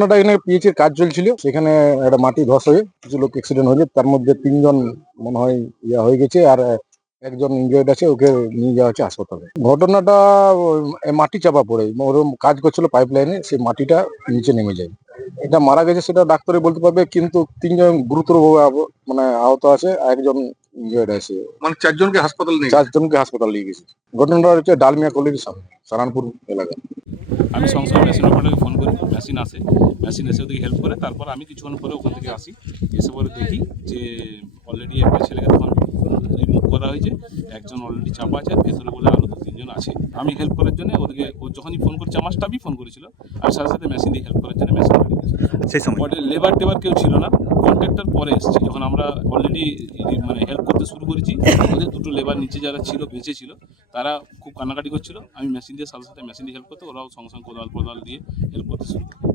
ঘটনাটা এখানে পিএইচের কাজ চলছিল, সেখানে একটা মাটি ধস হয়ে কিছু লোক অ্যাক্সিডেন্ট হয়েছে, তার মধ্যে 3জন মনে হয় ইয়া হয়ে গেছে, আর একজন ইনজয়েড আছে, ওকে নিয়ে যাওয়া হচ্ছে হাসপাতালে। ঘটনাটা মাটি চাপা পড়ে ওরকম কাজ করছিল পাইপ লাইনে, সেই মাটিটা নিচে নেমে যায়। এটা মারা গেছে সেটা ডাক্তারে বলতে পারবে, কিন্তু 3জন গুরুতরভাবে মানে আহত আছে, আর একজন ইনজয়েড আছে। মানে 4 জনকে হাসপাতাল নিয়ে গেছে। 4জনকে হাসপাতাল নিয়ে গেছে। ঘটনাটা হচ্ছে ডালমিয়া কলেজের সামনে, সারানপুর এলাকা। আমি সঙ্গে সঙ্গে মেশিন অপারেটরকে ফোন করি, মেশিন আসে, মেশিন এসে ওদেরকে হেল্প করে। তারপর আমি কিছুক্ষণ পরে ওখান থেকে আসি, এসে পরে দেখি যে অলরেডি একটা ছেলেকে তখন রিমুভ করা হয়েছে, একজন অলরেডি চাপা আছে, আর ভেতরে বলে আরও 2-3জন আছে। আমি হেল্প করার জন্য ওদেরকে, ও যখনই ফোন করছে, আমার স্টাফই ফোন করেছিল, আর সাথে সাথে মেশিন দিয়ে হেল্প করার জন্য মেশিন করে দিয়েছে। সেই সময় লেবার টেবার কেউ ছিল না, কন্ট্রাক্টর পরে এসেছে, যখন আমরা অলরেডি মানে হেল্প করতে শুরু করেছি। ওদের 2টো লেবার নিচে যারা ছিল, বেঁচে ছিল, তারা খুব কান্নাকাটি করছিল। আমি মেশিন দিয়ে সাথে সাথে মেশিন দিয়ে হেল্প করতে, ওরাও সঙ্গে সঙ্গে কোদাল দিয়ে হেল্প করতে শুরু করে।